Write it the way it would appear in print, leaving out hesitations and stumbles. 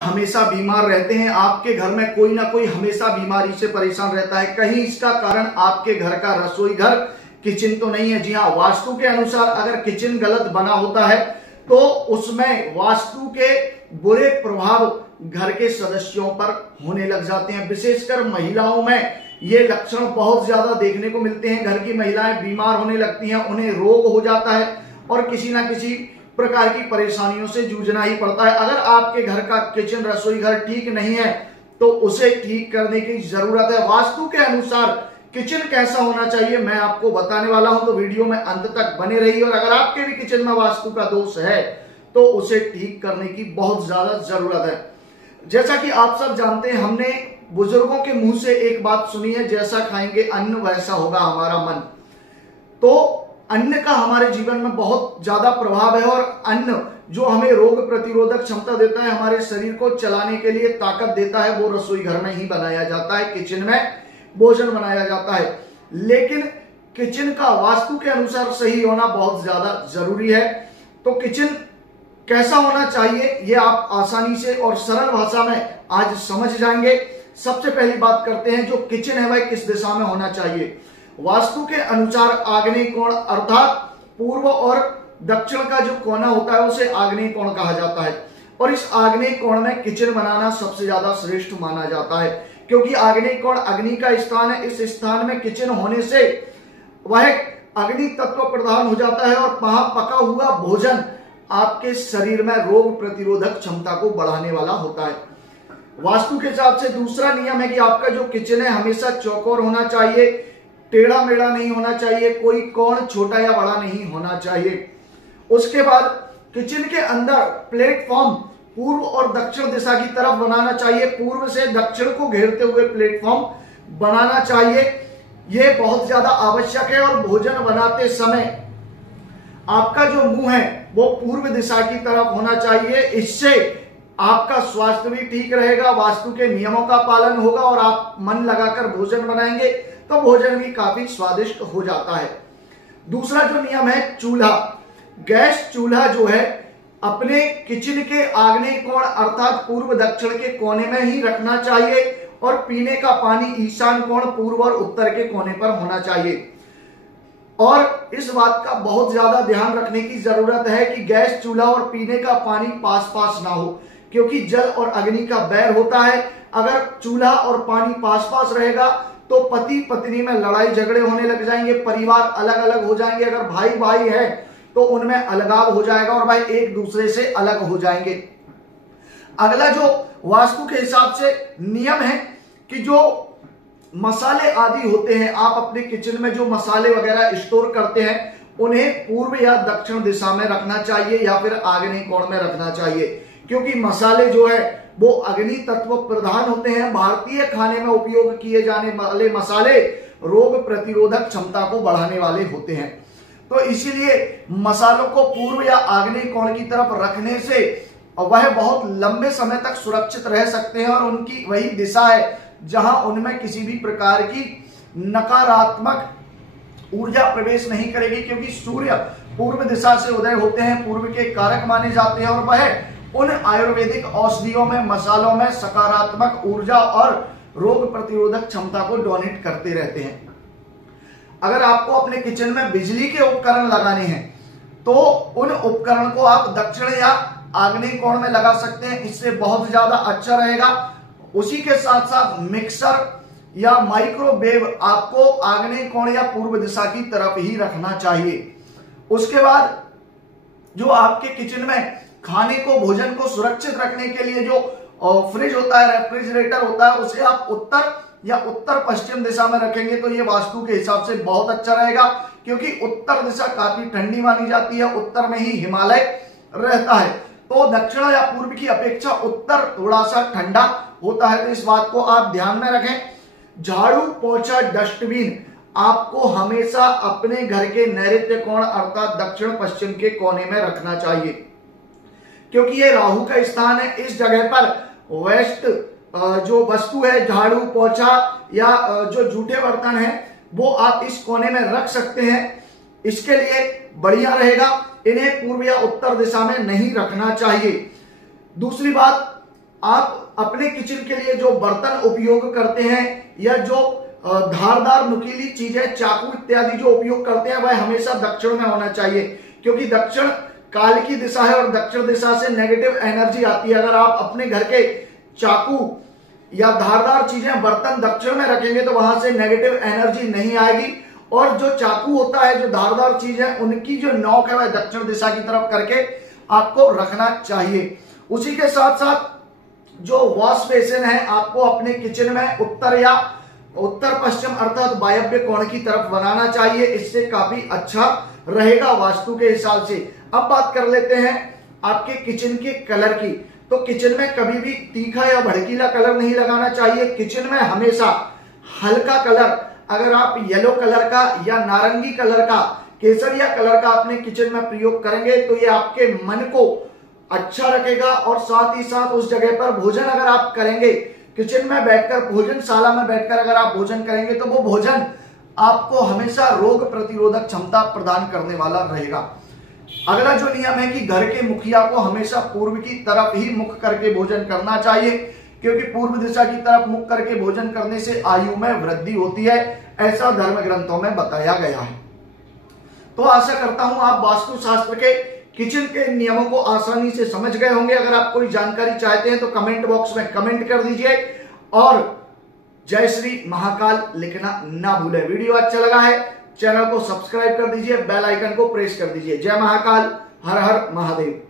हमेशा बीमार रहते हैं। आपके घर में कोई ना कोई हमेशा बीमारी से परेशान रहता है। कहीं इसका कारण आपके घर का रसोई घर किचन तो नहीं है। जी हाँ, वास्तु के अनुसार अगर किचन गलत बना होता है तो उसमें वास्तु के बुरे प्रभाव घर के सदस्यों पर होने लग जाते हैं। विशेषकर महिलाओं में ये लक्षण बहुत ज्यादा देखने को मिलते हैं। घर की महिलाएं बीमार होने लगती हैं, उन्हें रोग हो जाता है और किसी ना किसी प्रकार की परेशानियों से जूझना ही पड़ता है। अगर आपके घर का किचन रसोई घर ठीक नहीं है तो उसे ठीक करने की जरूरत है। वास्तु के अनुसार किचन कैसा होना चाहिए मैं आपको बताने वाला हूं, तो वीडियो में अंत तक बने रहिए। और अगर आपके भी किचन में वास्तु का दोष है तो उसे ठीक करने की बहुत ज्यादा जरूरत है। जैसा कि आप सब जानते हैं, हमने बुजुर्गों के मुंह से एक बात सुनी है, जैसा खाएंगे अन्न वैसा होगा हमारा मन। तो अन्न का हमारे जीवन में बहुत ज्यादा प्रभाव है और अन्न जो हमें रोग प्रतिरोधक क्षमता देता है, हमारे शरीर को चलाने के लिए ताकत देता है, वो रसोई घर में ही बनाया जाता है, किचन में भोजन बनाया जाता है। लेकिन किचन का वास्तु के अनुसार सही होना बहुत ज्यादा जरूरी है। तो किचन कैसा होना चाहिए ये आप आसानी से और सरल भाषा में आज समझ जाएंगे। सबसे पहली बात करते हैं, जो किचन है वह किस दिशा में होना चाहिए। वास्तु के अनुसार आग्नेय कोण अर्थात पूर्व और दक्षिण का जो कोना होता है उसे आग्नेय कोण कहा जाता है। और इस आग्नेय कोण में किचन बनाना सबसे ज्यादा श्रेष्ठ माना जाता है, क्योंकि आग्नेय कोण अग्नि का स्थान है। इस स्थान में किचन होने से वह अग्नि तत्व प्रधान हो जाता है और वहां पका हुआ भोजन आपके शरीर में रोग प्रतिरोधक क्षमता को बढ़ाने वाला होता है। वास्तु के हिसाब से दूसरा नियम है कि आपका जो किचन है हमेशा चौकोर होना चाहिए, टेढ़ा मेढ़ा नहीं होना चाहिए, कोई कोण छोटा या बड़ा नहीं होना चाहिए। उसके बाद किचन के अंदर प्लेटफॉर्म पूर्व और दक्षिण दिशा की तरफ बनाना चाहिए। पूर्व से दक्षिण को घेरते हुए प्लेटफॉर्म बनाना चाहिए, यह बहुत ज्यादा आवश्यक है। और भोजन बनाते समय आपका जो मुंह है वो पूर्व दिशा की तरफ होना चाहिए। इससे आपका स्वास्थ्य भी ठीक रहेगा, वास्तु के नियमों का पालन होगा और आप मन लगाकर भोजन बनाएंगे तो भोजन भी काफी स्वादिष्ट हो जाता है। दूसरा जो नियम है, चूल्हा, गैस चूल्हा जो है अपने किचन के आग्नेय कोण अर्थात पूर्व दक्षिण के कोने में ही रखना चाहिए और पीने का पानी ईशान कोण पूर्व और उत्तर के कोने पर होना चाहिए। और इस बात का बहुत ज्यादा ध्यान रखने की जरूरत है कि गैस चूल्हा और पीने का पानी पास पास ना हो, क्योंकि जल और अग्नि का बैर होता है। अगर चूल्हा और पानी पास पास रहेगा तो पति पत्नी में लड़ाई झगड़े होने लग जाएंगे, परिवार अलग अलग हो जाएंगे। अगर भाई भाई है तो उनमें अलगाव हो जाएगा और भाई एक दूसरे से अलग हो जाएंगे। अगला जो वास्तु के हिसाब से नियम है कि जो मसाले आदि होते हैं, आप अपने किचन में जो मसाले वगैरह स्टोर करते हैं उन्हें पूर्व या दक्षिण दिशा में रखना चाहिए या फिर आग्नेय कोण में रखना चाहिए, क्योंकि मसाले जो है वो अग्नि तत्व प्रधान होते हैं। भारतीय खाने में उपयोग किए जाने वाले मसाले रोग प्रतिरोधक क्षमता को बढ़ाने वाले होते हैं। तो इसीलिए मसालों को पूर्व या आग्नेय कोण की तरफ रखने से वह बहुत लंबे समय तक सुरक्षित रह सकते हैं और उनकी वही दिशा है जहां उनमें किसी भी प्रकार की नकारात्मक ऊर्जा प्रवेश नहीं करेगी, क्योंकि सूर्य पूर्व दिशा से उदय होते हैं, पूर्व के कारक माने जाते हैं और वह उन आयुर्वेदिक औषधियों में मसालों में सकारात्मक ऊर्जा और रोग प्रतिरोधक क्षमता को डोनेट करते रहते हैं। अगर आपको अपने किचन में बिजली के उपकरण लगाने हैं तो उन उपकरण को आप दक्षिण या आग्नेय कोण में लगा सकते हैं, इससे बहुत ज्यादा अच्छा रहेगा। उसी के साथ साथ मिक्सर या माइक्रोवेव आपको आग्नेय कोण या पूर्व दिशा की तरफ ही रखना चाहिए। उसके बाद जो आपके किचन में खाने को भोजन को सुरक्षित रखने के लिए जो फ्रिज होता है, रेफ्रिजरेटर होता है, उसे आप उत्तर या उत्तर पश्चिम दिशा में रखेंगे तो ये वास्तु के हिसाब से बहुत अच्छा रहेगा, क्योंकि उत्तर दिशा काफी ठंडी मानी जाती है, उत्तर में ही हिमालय रहता है। तो दक्षिण या पूर्व की अपेक्षा उत्तर थोड़ा सा ठंडा होता है, तो इस बात को आप ध्यान में रखें। झाड़ू, पोछा, डस्टबिन आपको हमेशा अपने घर के नैऋत्य कोण अर्थात दक्षिण पश्चिम के कोने में रखना चाहिए, क्योंकि ये राहु का स्थान है। इस जगह पर वेस्ट जो वस्तु है, झाड़ू, पोछा या जो जूठे बर्तन है, वो आप इस कोने में रख सकते हैं। इसके लिए बढ़िया रहेगा, इन्हें पूर्व या उत्तर दिशा में नहीं रखना चाहिए। दूसरी बात, आप अपने किचन के लिए जो बर्तन उपयोग करते हैं या जो धारदार नुकीली चीजें, चाकू इत्यादि जो उपयोग करते हैं, वह हमेशा दक्षिण में होना चाहिए, क्योंकि दक्षिण काल की दिशा है और दक्षिण दिशा से नेगेटिव एनर्जी आती है। अगर आप अपने घर के चाकू या धारदार चीजें, बर्तन दक्षिण में रखेंगे तो वहां से नेगेटिव एनर्जी नहीं आएगी। और जो चाकू होता है, जो धारदार चीज है, उनकी जो नोक है वह दक्षिण दिशा की तरफ करके आपको रखना चाहिए। उसी के साथ साथ जो वॉश बेसिन है, आपको अपने किचन में उत्तर या उत्तर पश्चिम अर्थात वायव्य कोण की तरफ बनाना चाहिए। इससे काफी अच्छा रहेगा वास्तु के हिसाब से। अब बात कर लेते हैं आपके किचन के कलर की। तो किचन में कभी भी तीखा या भड़कीला कलर नहीं लगाना चाहिए। किचन में हमेशा हल्का कलर, अगर आप येलो कलर का या नारंगी कलर का, केसरिया कलर का अपने किचन में प्रयोग करेंगे तो ये आपके मन को अच्छा रखेगा। और साथ ही साथ उस जगह पर भोजन अगर आप करेंगे, किचन में बैठकर, भोजनशाला में बैठकर अगर आप भोजन करेंगे तो वो भोजन आपको हमेशा रोग प्रतिरोधक क्षमता प्रदान करने वाला रहेगा। अगला जो नियम है कि घर के मुखिया को हमेशा पूर्व की तरफ ही मुख करके भोजन करना चाहिए, क्योंकि पूर्व दिशा की तरफ मुख करके भोजन करने से आयु में वृद्धि होती है, ऐसा धर्म ग्रंथों में बताया गया है। तो आशा करता हूं आप वास्तुशास्त्र के किचन के नियमों को आसानी से समझ गए होंगे। अगर आप कोई जानकारी चाहते हैं तो कमेंट बॉक्स में कमेंट कर दीजिए और जय श्री महाकाल लिखना ना भूलें। वीडियो अच्छा लगा है, चैनल को सब्सक्राइब कर दीजिए, बेल आइकन को प्रेस कर दीजिए। जय महाकाल, हर हर महादेव।